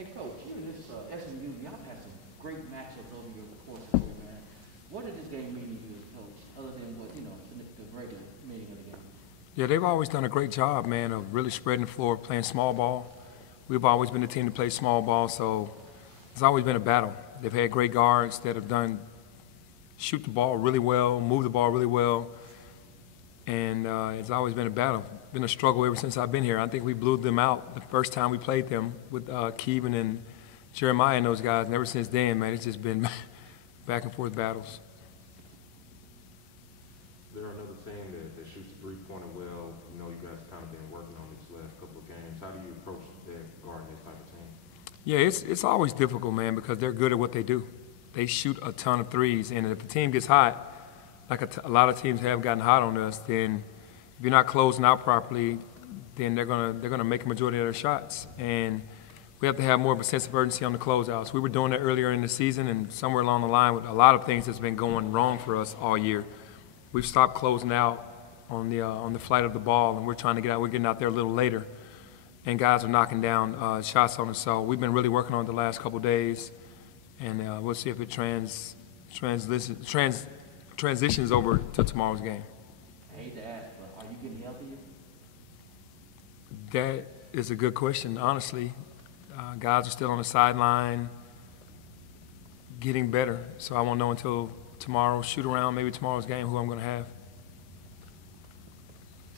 Hey, Coach, you and this SMU, y'all had some great matchups over your course of the man. What did this game mean to you as coach, other than what, the regular meaning of the game? Yeah, they've always done a great job, man, of really spreading the floor, playing small ball. We've always been a team to play small ball, so it's always been a battle. They've had great guards that have done shoot the ball really well, move the ball really well, and it's always been a battle. Been a struggle ever since I've been here. I think we blew them out the first time we played them with Keevan and Jeremiah and those guys, and ever since then, man, it's just been back and forth battles. They're another team that shoots three-pointer well. You know, you guys kind of been working on these last couple of games. How do you approach that guarding this type of team? Yeah, it's always difficult, man, because they're good at what they do. They shoot a ton of threes, and if the team gets hot, like a lot of teams have gotten hot on us, then if you're not closing out properly, then they're gonna make a majority of their shots, and we have to have more of a sense of urgency on the closeouts. We were doing that earlier in the season, and somewhere along the line, with a lot of things that's been going wrong for us all year, we've stopped closing out on the flight of the ball, and we're trying to get out. We're getting out there a little later, and guys are knocking down shots on us. So we've been really working on it the last couple of days, and we'll see if it transitions over to tomorrow's game. I hate to ask, but are you getting healthier? That is a good question, honestly. Guys are still on the sideline, getting better. So I won't know until tomorrow, shoot around, maybe tomorrow's game, who I'm going to have.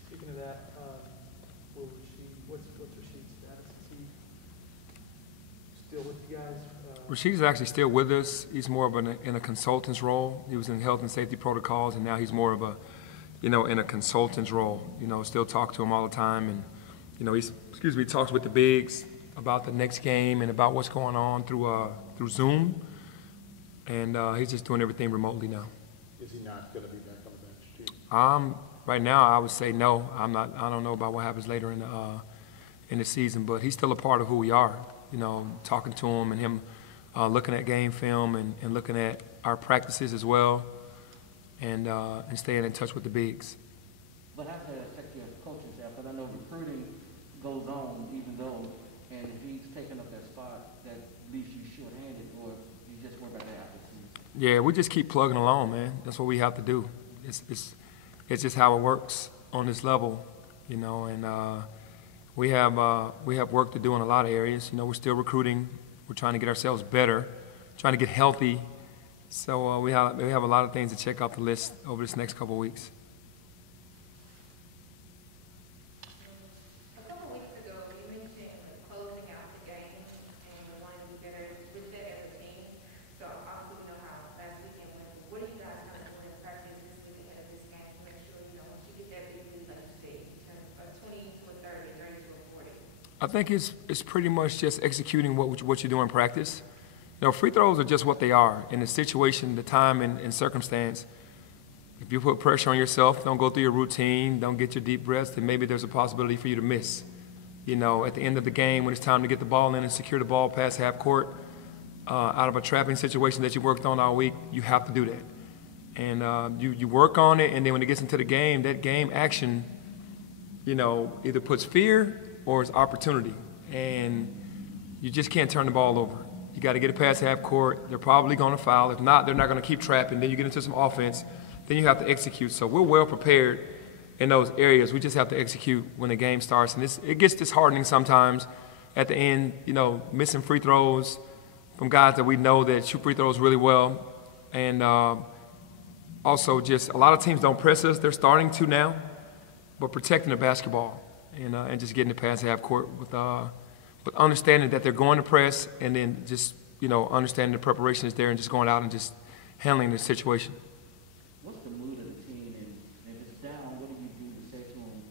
Speaking of that, what's Rashid's status? Is he still with you guys? Rashid is actually still with us. He's more of in a consultant's role. He was in health and safety protocols, and now he's more of a, in a consultant's role. Still talk to him all the time, and he talks with the bigs about the next game and about what's going on through Zoom, and he's just doing everything remotely now. Is he not going to be back on the bench? Right now, I would say no. I'm not. I don't know about what happens later in the season, but he's still a part of who we are. Talking to him and him looking at game film and looking at our practices as well, and staying in touch with the bigs. But I have to check your coaching staff, because I know recruiting goes on even though, and if he's taking up that spot, that leaves you short-handed, or you just worry about that after the season. Yeah, we just keep plugging along, man. That's what we have to do. It's just how it works on this level, and we have work to do in a lot of areas. We're still recruiting. We're trying to get ourselves better, trying to get healthy. So we have a lot of things to check off the list over this next couple of weeks. A couple of weeks ago, you mentioned closing out the game and wanting to get with that as a team. So obviously we know how last weekend went. What are you guys kind of doing in practice this week ahead of this game to make sure, once you get that big lead, like you said, you turn a 20 to a 30, 30 to a 40? I think it's pretty much just executing what you do in practice. Free throws are just what they are. In the situation, the time, and circumstance, if you put pressure on yourself, don't go through your routine, don't get your deep breaths, then maybe there's a possibility for you to miss. At the end of the game, when it's time to get the ball in and secure the ball past half court, out of a trapping situation that you worked on all week, you have to do that. And you work on it, and then when it gets into the game, that game action, either puts fear or it's opportunity. And you just can't turn the ball over. You got to get it past half court. They're probably going to foul. If not, they're not going to keep trapping. Then you get into some offense. Then you have to execute. So we're well prepared in those areas. We just have to execute when the game starts. And it gets disheartening sometimes at the end, missing free throws from guys that we know that shoot free throws really well. And also just a lot of teams don't press us. They're starting to now. But protecting the basketball and just getting it past half court with understanding that they're going to press, and then just, understanding the preparation is there and just going out and just handling the situation. What's the mood of the team, and if it's down, what do you do to say to them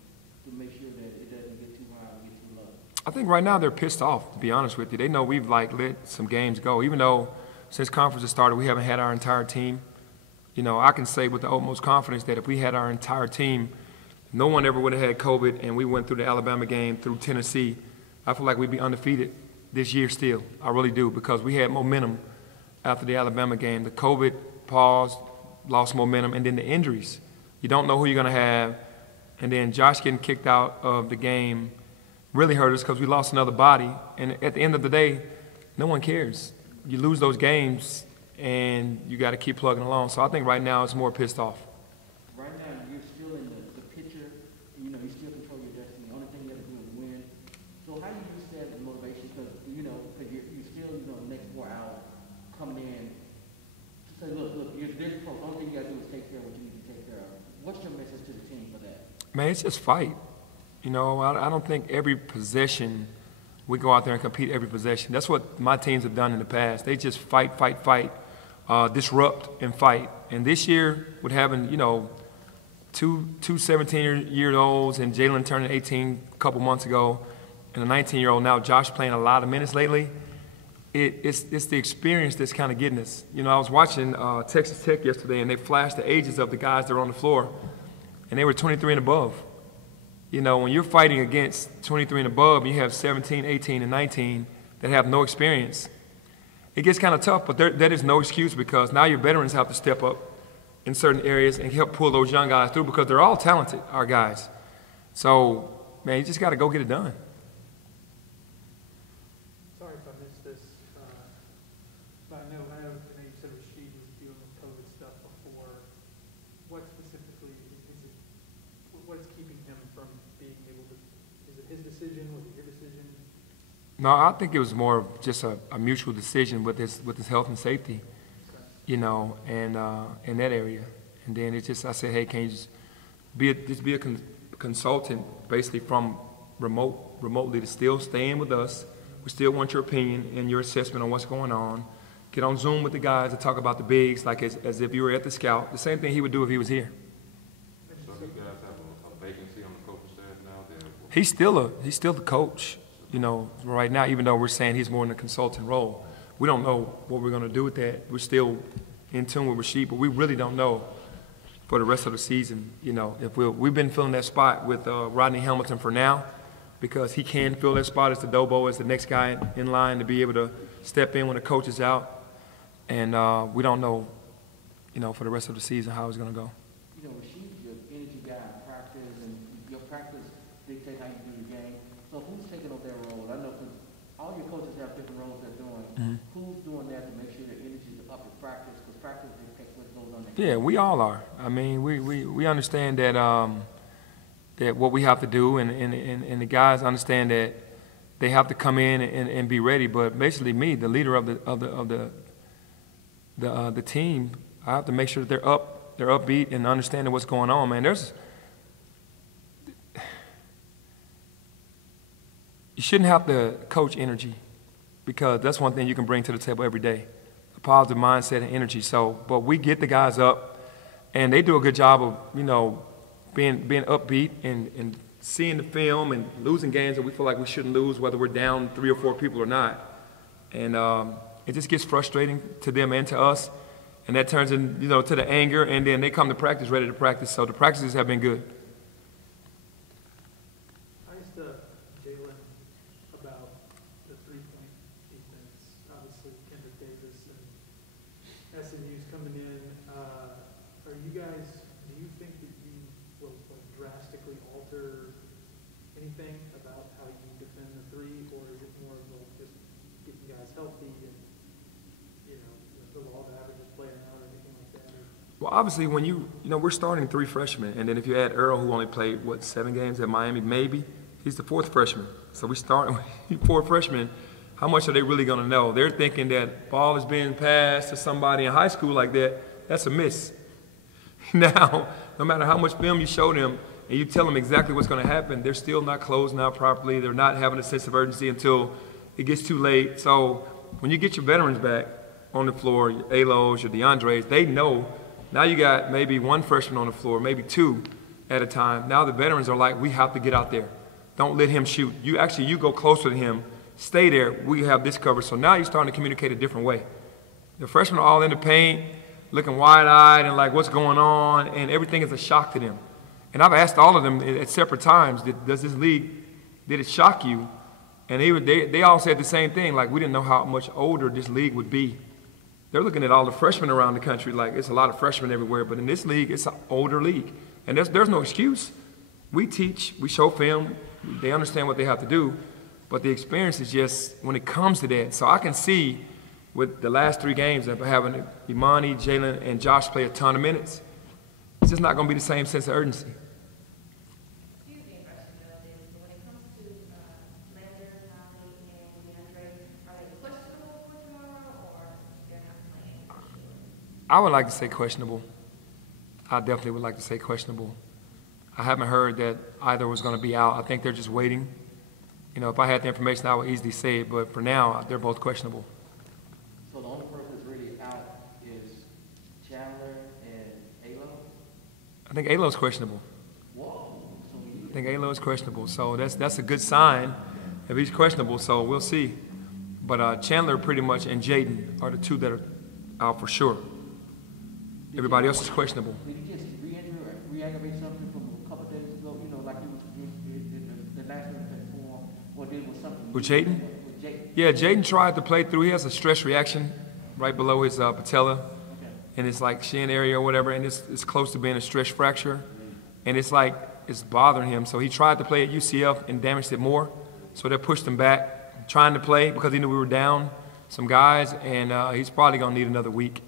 to make sure that it doesn't get too high or get too low? I think right now they're pissed off, to be honest with you. They know we've let some games go, even though since conference has started we haven't had our entire team. I can say with the utmost confidence that if we had our entire team, no one ever would have had COVID, and we went through the Alabama game, through Tennessee, I feel like we'd be undefeated this year still. I really do, because we had momentum after the Alabama game. The COVID paused, lost momentum, and then the injuries. You don't know who you're going to have. And then Josh getting kicked out of the game really hurt us because we lost another body. And at the end of the day, no one cares. You lose those games, and you got to keep plugging along. So I think right now it's more pissed off. Right now, you're still in the picture, you know, you still control your destiny. The only thing you have to do is win. So how do you use that as motivation? Because, you know, because you're still, you know, the next 4 hours coming in to say, look, you're this close. The only thing you got to do is take care of what you need to take care of. What's your message to the team for that? Man, it's just fight. You know, I don't think every possession we go out there and compete every possession. That's what my teams have done in the past. They just fight, disrupt and fight. And this year, with having, you know, two 17-year-olds and Jalen turning 18 a couple months ago, and a 19-year-old now, Josh playing a lot of minutes lately, it's the experience that's kind of getting us. You know, I was watching Texas Tech yesterday, and they flashed the ages of the guys that were on the floor, and they were 23 and above. You know, when you're fighting against 23 and above, and you have 17, 18, and 19 that have no experience, it gets kind of tough, but that is no excuse, because now your veterans have to step up in certain areas and help pull those young guys through, because they're all talented, our guys. So, man, you just got to go get it done. Sorry if I missed this, but I know you said Rasheed was dealing with COVID stuff before. What specifically is it, what's keeping him from being able to, is it his decision, was it your decision? No, I think it was more of just a mutual decision with his health and safety, you know, and in that area. And then it's just, I said, hey, can you just be a consultant, basically from remotely, to still stay in with us. We still want your opinion and your assessment on what's going on. Get on Zoom with the guys to talk about the bigs, like as if you were at the scout. The same thing he would do if he was here. So you guys have a vacancy on the coaching staff now? He's still the coach. You know, right now, even though we're saying he's more in a consultant role, we don't know what we're going to do with that. We're still in tune with Rasheed, but we really don't know for the rest of the season. You know, if we've been filling that spot with Rodney Hamilton for now, because he can fill that spot as the Dobo, as the next guy in line to be able to step in when the coach is out. And we don't know, you know, for the rest of the season how it's going to go. You know, Rasheed's your energy guy in practice, and your practice dictates how you do your game. So who's taking over that role? I know because all your coaches have different roles they're doing. Mm-hmm. Who's doing that to make sure the energy is up in practice? Because practice dictates what goes on. Yeah, we all are. I mean, we understand that that what we have to do, and the guys understand that they have to come in and be ready. But basically, me, the leader of the team, I have to make sure that they're upbeat and understanding what's going on. Man, you shouldn't have to coach energy, because that's one thing you can bring to the table every day, a positive mindset and energy. So, but we get the guys up, and they do a good job of, you know, being upbeat and seeing the film and losing games that we feel like we shouldn't lose, whether we're down 3 or 4 people or not. And it just gets frustrating to them and to us, and that turns in, you know, to the anger, and then they come to practice ready to practice. So the practices have been good. I asked Jalen about the three-point defense. Obviously, Kendrick Davis and SMU's coming in. Are you guys, do you think that you will drastically alter anything about how you defend the three, or is it more of just getting guys healthy and, you know, the law of averages playing out or anything like that? Well, obviously, when you know, we're starting 3 freshmen, and then if you add Earl, who only played, 7 games at Miami, maybe, he's the 4th freshman. So we start with 4 freshmen. How much are they really going to know? They're thinking that ball is being passed to somebody in high school like that. That's a miss. Now, no matter how much film you show them and you tell them exactly what's going to happen, they're still not closing out properly. They're not having a sense of urgency until it gets too late. So when you get your veterans back on the floor, your Alos, your DeAndres, they know. Now you got maybe 1 freshman on the floor, maybe 2 at a time. Now the veterans are like, we have to get out there. Don't let him shoot. You go closer to him. Stay there. We have this covered. So now you're starting to communicate a different way. The freshmen are all in the paint, looking wide-eyed and like, what's going on? And everything is a shock to them. And I've asked all of them at separate times, does this league, did it shock you? And they all said the same thing, like, we didn't know how much older this league would be. They're looking at all the freshmen around the country like it's a lot of freshmen everywhere, but in this league, it's an older league. And there's no excuse. We teach, we show film, they understand what they have to do, But the experience is just when it comes to that. So I can see with the last 3 games of having Imani, Jalen, and Josh play a ton of minutes, it's just not going to be the same sense of urgency. Excuse me, question though, is when it comes to Lander, Holly, and DeAndre, are they questionable for tomorrow or they're not playing for sure? I would like to say questionable. I definitely would like to say questionable. I haven't heard that either was going to be out. I think they're just waiting. You know, if I had the information, I would easily say it, but for now, they're both questionable. So the only person that's really out is Chandler and Alo? I think Alo's questionable. Whoa. So I think Alo is questionable, so that's a good sign if he's questionable, so we'll see. But Chandler pretty much and Jaden are the 2 that are out for sure. Everybody else is questionable. Did he just re-injure or re-aggravate something from a couple days ago? You know, like he was in the last form, or did it was something? With Jaden? With Jaden. Yeah, Jaden tried to play through. He has a stress reaction right below his patella, Okay. and it's like shin area or whatever, and it's close to being a stress fracture, and it's like it's bothering him. So he tried to play at UCF and damaged it more, so they pushed him back, trying to play because he knew we were down some guys, and he's probably gonna need another week.